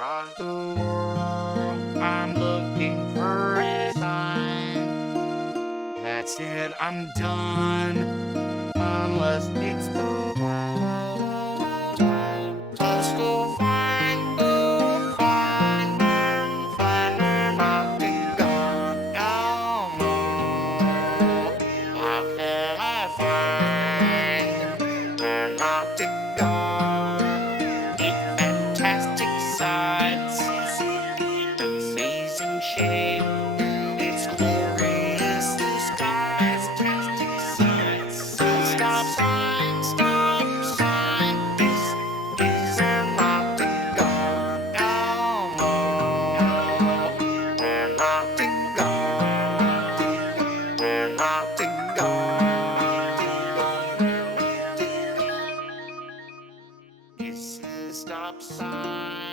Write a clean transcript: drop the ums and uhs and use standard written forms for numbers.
Across the world, I'm looking for a sign that said I'm done, unless it's the Let's go find, where not to go. Oh, how can I find where not to go? Deep fantastic sights, amazing shape, it's glorious. The sky's fantastic sights. Stop sign, stop sign. This is where not to go. No, where not to go. Where not to go. This is stop sign.